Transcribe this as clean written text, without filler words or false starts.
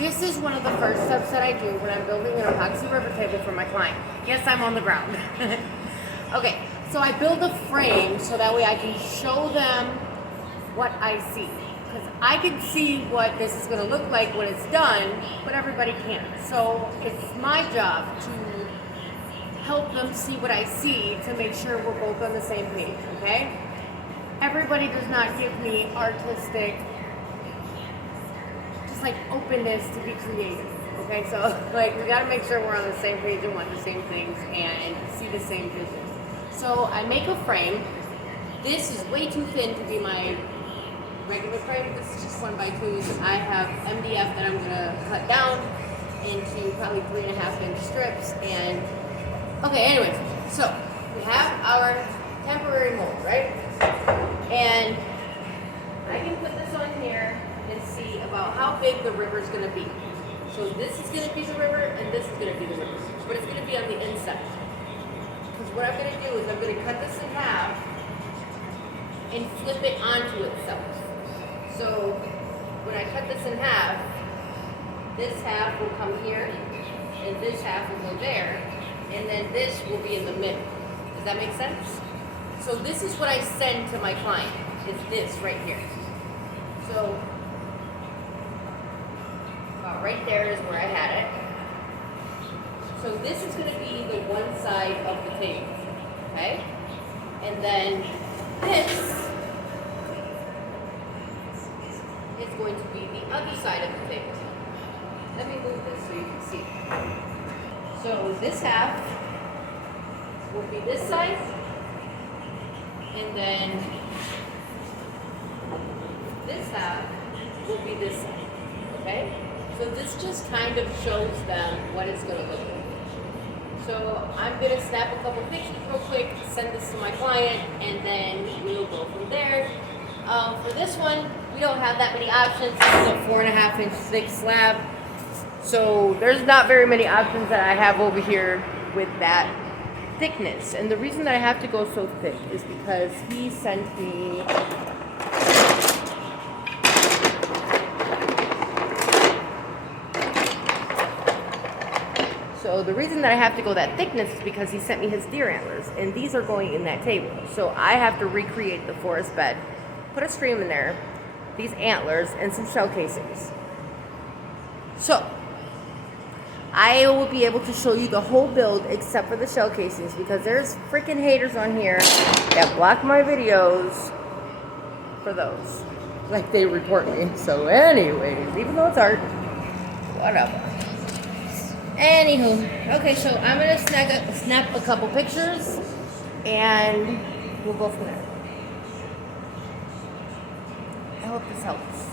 This is one of the first steps that I do when I'm building an epoxy river table for my client. Yes, I'm on the ground. Okay, so I build a frame so that way I can show them what I see. Because I can see what this is going to look like when it's done, but everybody can't. So it's my job to help them see what I see to make sure we're both on the same page, okay? Everybody does not give me artistic, just like openness to be creative, okay? So like we gotta make sure we're on the same page and want the same things and see the same vision. So I make a frame. This is way too thin to be my regular frame. This is just 1x2s. I have MDF that I'm gonna cut down into probably 3.5 inch strips. And okay, anyways, so we have our temporary mold, right? And I can put this on here and see about how big the river is going to be. So this is going to be the river and this is going to be the river, but it's going to be on the inside. Because what I'm going to do is I'm going to cut this in half and flip it onto itself. So when I cut this in half, this half will come here and this half will go there, and then this will be in the middle. Does that make sense? So this is what I send to my client. It's this right here. So about right there is where I had it. So this is going to be the one side of the table, okay? And then this is going to be the other side of the table. Let me move this so you can see. So this half will be this side, and then this half will be this side, okay? So this just kind of shows them what it's gonna look like. So I'm gonna snap a couple pictures real quick, send this to my client, and then we'll go from there. For this one, we don't have that many options. This is a 4.5 inch thick slab. So there's not very many options that I have over here with that thickness. And the reason that I have to go so thick is because he sent me the reason that I have to go that thickness is because he sent me his deer antlers, and these are going in that table. So I have to recreate the forest bed, put a stream in there, these antlers, and some shell casings. So I will be able to show you the whole build except for the shell casings, because there's freaking haters on here that block my videos for those. Like they report me. So anyways, even though it's art, whatever. Anywho, okay, so I'm gonna snap a couple pictures and we'll go from there. I hope this helps.